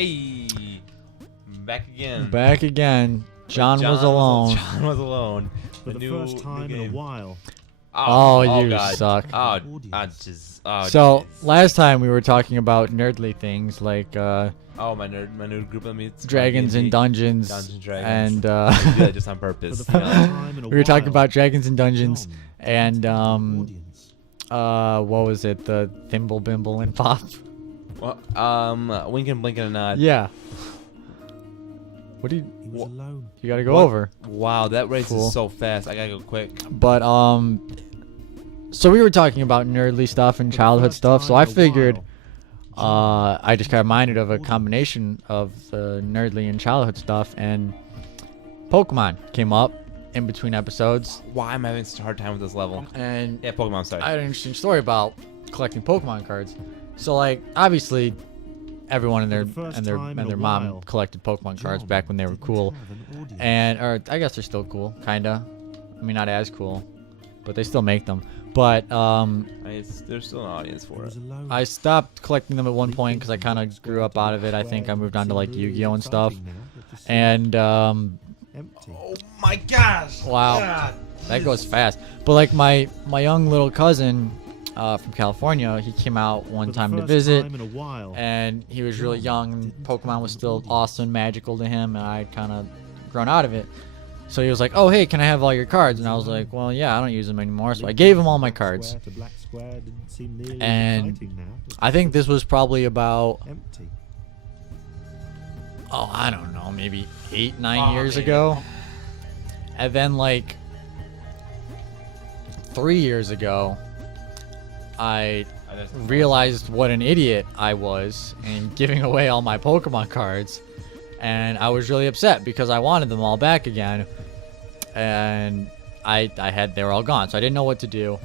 Hey, back again. Back again. John was alone. John was alone. For the first time in a while. Oh, you God. suck. So last time we were talking about nerdly things like my nerd group of meets Dragons and Dungeons, Dungeons and Dragons. and I do that just on purpose. For the first time in a we were talking while, about Dragons and Dungeons John and entertained the audience. what was it? The Thimble Bimble and Pop. Well, wink and blink and a nod. Yeah. What do you? He was alone. You gotta go What? over. Wow, that race Cool. is so fast. I gotta go quick. But so we were talking about nerdly stuff and For the childhood first stuff. So time I in a figured, while, I just got reminded of a combination of the nerdly and childhood stuff, and Pokemon came up in between episodes. Why am I having such a hard time with this level? And Yeah, Pokemon. Sorry. I had an interesting story about collecting Pokemon cards. So like obviously everyone and For their the first and their time and in their a mom while, collected Pokemon cards John back when they were didn't cool. have an audience. Or I guess they're still cool, kinda. I mean, not as cool, but they still make them. But There's still an audience He for was it. alone. I stopped collecting them at one point because I kind of grew up out of it. I think I moved on to like Yu-Gi-Oh and stuff. And Empty. Oh my gosh! wow, God. that goes fast. But like my young little cousin from California, he came out one For the time to first visit. time in a while, And he was really young, and Pokemon was still awesome and magical to him, and I'd kind of grown out of it. So he was like, oh, hey, can I have all your cards? And I was like, well, yeah, I don't use them anymore. So I gave him all my cards. Square to black square didn't seem nearly And exciting now. I think this was probably about, Empty. oh, I don't know, maybe 8-9 Oh, years man. ago. And then like 3 years ago, I realized what an idiot I was in giving away all my Pokemon cards, and I was really upset because I wanted them all back again, and they were all gone, so I didn't know what to do.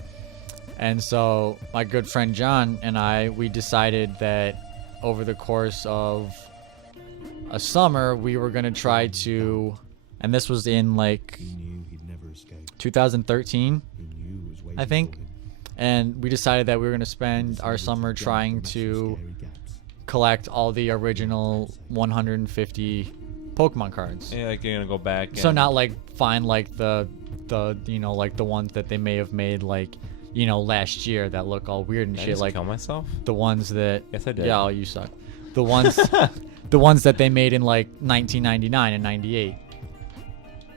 And so my good friend John and we decided that over the course of a summer we were going to try to, and this was in like He knew he'd never escape. 2013, He knew it was waiting I think. for him. and we decided that we were going to spend our Decided summer to jump trying the to scary gaps. collect all the original 150 Pokemon cards. Yeah, like you're gonna go back. So and- not like find like the like the ones that they may have made like last year that look all weird and Did I shit, just like kill myself. the ones that Yes, I did. yeah, oh, you suck. The ones the ones that they made in like 1999 and 98.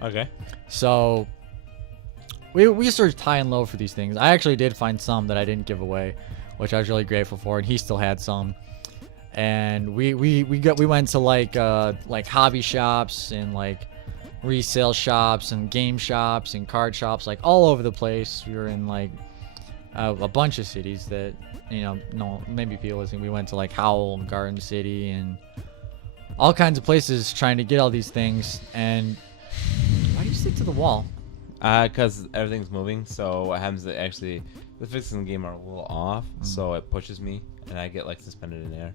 Okay. So we searched high and low for these things. I actually did find some that I didn't give away, which I was really grateful for, and he still had some. And we went to like hobby shops and like resale shops and game shops and card shops, like all over the place. We were in like a bunch of cities that no, maybe people listening. We went to like Howell and Garden City and all kinds of places trying to get all these things. And why do you stick to the wall? Because everything's moving, so what happens is actually the physics in the game are a little off, so it pushes me, and I get like suspended in air.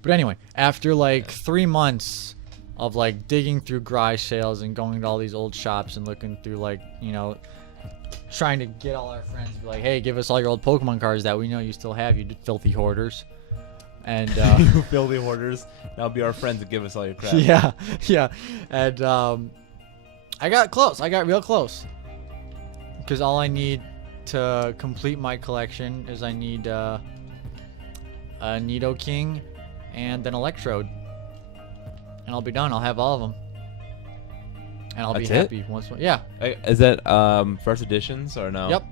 But anyway, after like 3 months of like digging through garage sales and going to all these old shops and looking through like trying to get all our friends to be like, hey, give us all your old Pokemon cards that we know you still have, you filthy hoarders. And You filthy hoarders. Now be our friends and give us all your crap. yeah, and I got close. I got real close. Because all I need to complete my collection is I need a Nidoking and an Electrode. And I'll be done. I'll have all of them. And I'll That's be it? happy once. Yeah. Is that first editions or no? Yep. Are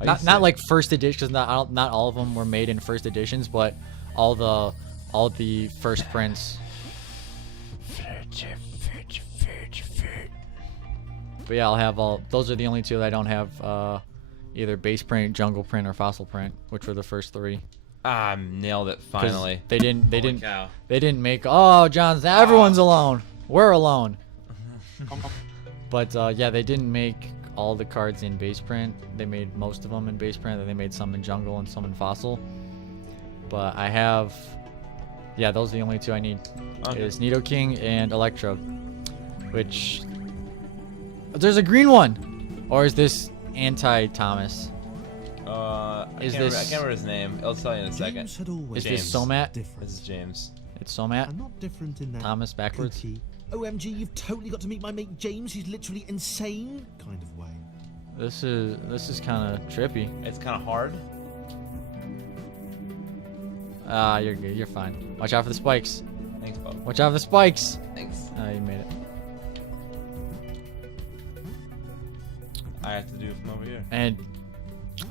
you Not sick? like first edition, because not all of them were made in first editions, but all the first prints. But yeah, I'll have all. Those are the only two that I don't have either base print, jungle print, or fossil print, which were the first three. Ah, nailed it 'Cause finally. They didn't. Holy cow. They didn't make. Oh, John's. Everyone's alone. We're alone. But yeah, they didn't make all the cards in base print. They made most of them in base print. Then they made some in jungle and some in fossil. But I have. Yeah, those are the only two I need. Okay. Is Nidoking and Electrode, which. There's a green one, or is this anti-Thomas? Is I this- can't remember his name. I'll tell you in a second. James had always Is this James. Somat? different. This is James. It's Somat. And not different in that Thomas backwards. kooky, OMG, you've totally got to meet my mate James. He's literally insane kind of way. This is kind of trippy. It's kind of hard. You're good. You're fine. Watch out for the spikes. Thanks, Bob. Watch out for the spikes. Thanks. You made it. I have to do it from over here. And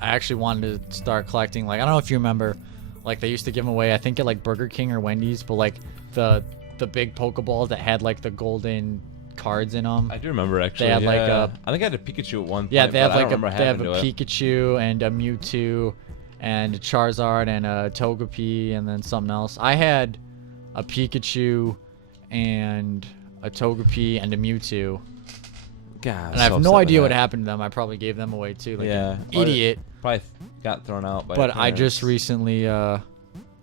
I actually wanted to start collecting, like, I don't know if you remember, like, they used to give them away, I think at like Burger King or Wendy's, but like the big Pokeballs that had like the golden cards in them. I do remember actually. They had, like, yeah. a- I think I had a Pikachu at one point. Yeah, they have but I like don't remember they have having a to it. Pikachu and a Mewtwo and a Charizard and a Togepi and then something else. I had a Pikachu and a Togepi and a Mewtwo. God, And I have no idea what happened to them. I probably gave them away too. Like Yeah. an idiot. Probably got thrown out by. But your I just parents. recently, or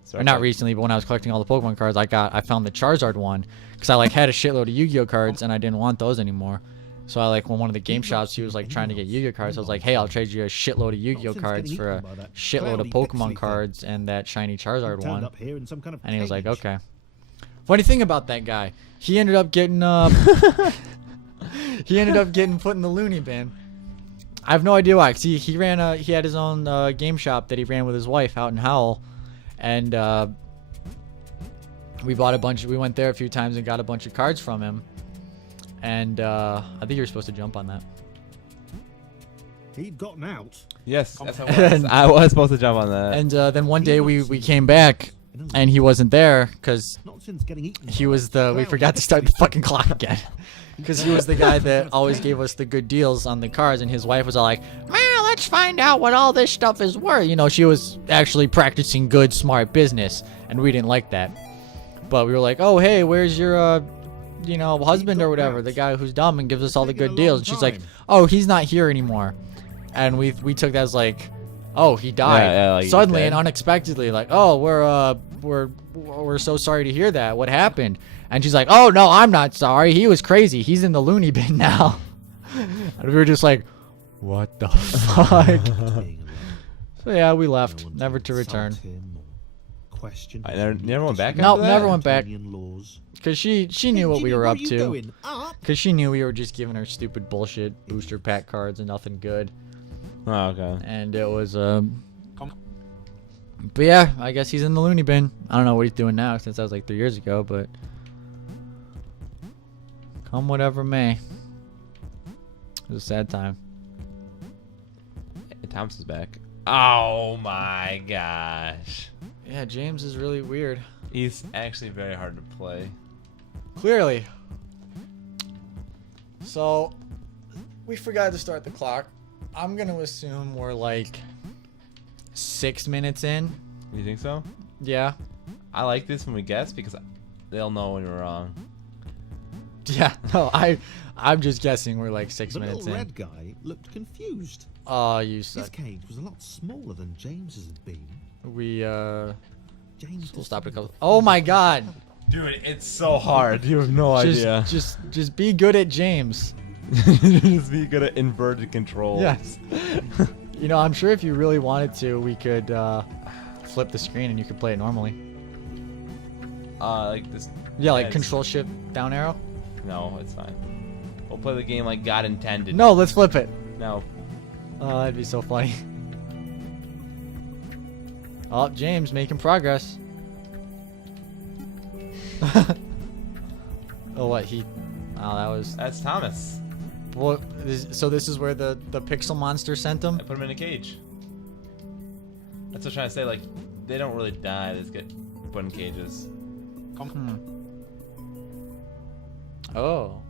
Sorry, not Bob. recently, but when I was collecting all the Pokemon cards, I found the Charizard one because I like had a shitload of Yu-Gi-Oh cards and I didn't want those anymore. So I like when one of the game shops he was like trying to get Yu-Gi-Oh cards. I was like, hey, I'll trade you a shitload of Yu-Gi-Oh Nonsense cards getting for a eaten by that shitload of cloudy Pokemon pixely thing. cards and that shiny Charizard Turned one. up here in some kind of And he was like, cage. okay. Funny thing about that guy, he ended up getting he ended up getting put in the loony bin. I have no idea why. 'Cause he had his own game shop that he ran with his wife out in Howell, and we bought a bunch. We went there a few times and got a bunch of cards from him. And I think you were supposed to jump on that. He'd gotten out. Yes, that's how it was. And- I was supposed to jump on that. And then one day we came back and he wasn't there because Not since getting eaten. he by was that we cloudy forgot to start the pixely fucking clock again. Because he was the guy that always gave us the good deals on the cards, and his wife was all like, man, let's find out what all this stuff is worth. You know, she was actually practicing good, smart business, and we didn't like that. But we were like, oh, hey, where's your, husband or whatever, the guy who's dumb and gives us all the good deals? And she's like, oh, he's not here anymore. And we took that as like, oh, he died. Yeah, like he's suddenly dead. and unexpectedly, like, oh, we're so sorry to hear that. What happened? And she's like, oh no, I'm not sorry. He was crazy. He's in the loony bin now. And we were just like, what the fuck? being alone. So yeah, we No left, one never to insult return. him or question I his never went back disrespect Nope, after never that? went back. Newtonian laws. Cause she knew what we Jimmy, were where up are you to. going? Up? Cause she knew we were just giving her stupid bullshit booster pack cards and nothing good. Oh, okay. And it was but yeah, I guess he's in the loony bin. I don't know what he's doing now since that was like 3 years ago, but come whatever may. It was a sad time. Hey, Thomas is back. Oh my gosh. Yeah, James is really weird. He's actually very hard to play. Clearly. So, we forgot to start the clock. I'm gonna assume we're like 6 minutes in. You think so? Yeah. I like this when we guess because they'll know when we're wrong. Yeah. No, I'm just guessing we're like 6 The minutes little in. red guy looked confused. Oh, you His suck. cage was a lot smaller than James's had been. We James we'll was stop it. something Oh my god. Dude, it's so hard. You have no idea. Just be good at James. Just be good at inverted control. Yes. You know, I'm sure if you really wanted to, we could flip the screen and you could play it normally. Like this. Yeah, like it's- control shift down arrow. No, it's fine. We'll play the game like God intended. No, let's flip it. No. Oh, that'd be so funny. Oh, James making progress. Oh, what he? Oh, that was. That's Thomas. What? So this is where the pixel monster sent him. I put him in a cage. That's what I'm trying to say. Like, they don't really die. They just get put in cages. Hmm. Oh.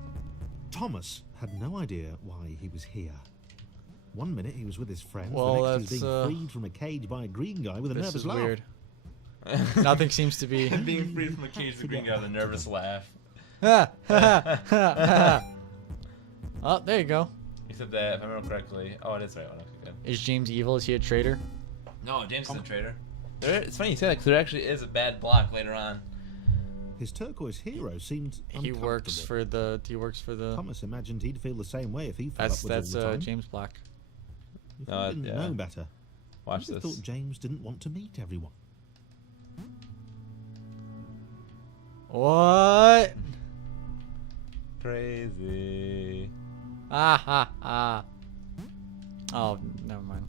Thomas had no idea why he was here. One minute he was with his friends, Well, the next he was that's, being freed from a cage by a green guy with a This nervous is laugh. weird. Nothing seems to be. Being freed from a cage, the green guy with a nervous laugh. Oh, there you go. Except that, if I remember correctly, oh, it is the right one. Okay, good. Is James evil? Is he a traitor? No, James is a traitor. It's funny you say that because there actually is a bad block later on. His turquoise hero seemed He works uncomfortable. for the. Thomas imagined he'd feel the same way if he fell That's upwards all the time. James Black. If he didn't yeah. know better. Watch I this. thought James didn't want to meet everyone. What? Crazy. Ah ha ha. Oh, never mind.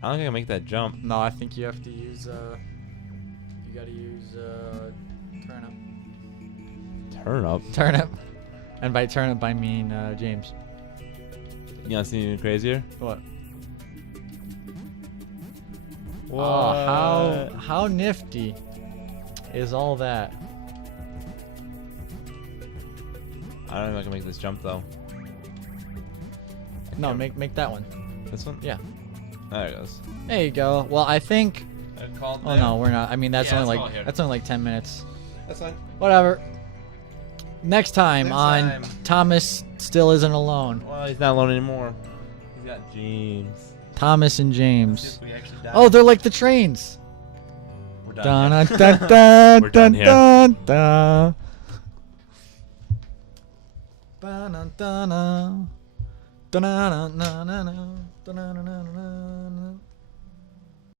I don't think I can make that jump. No, I think you have to use you gotta use turnip. Turnip. Turnip. And by turnip I mean James. You want to see anything crazier? What? What? Oh, how nifty is all that? I don't know if I can make this jump though. No, make that one. This one? Yeah. There it goes. There you go. Well, I think. Oh no, we're not. I mean, that's Yeah, only let's call it like here. that's only like 10 minutes. That's fine. Whatever. Next time Next on time. Thomas Still Isn't Alone. Well, he's not alone anymore. He's got James. Thomas and James. If we actually die. Oh, they're like the trains. We're done. Dun, here. dun, dun, We're done dun, here. dun, dun. Ba-na-na-na. Da-na-na-na-na-na. Da-na-na-na-na-na.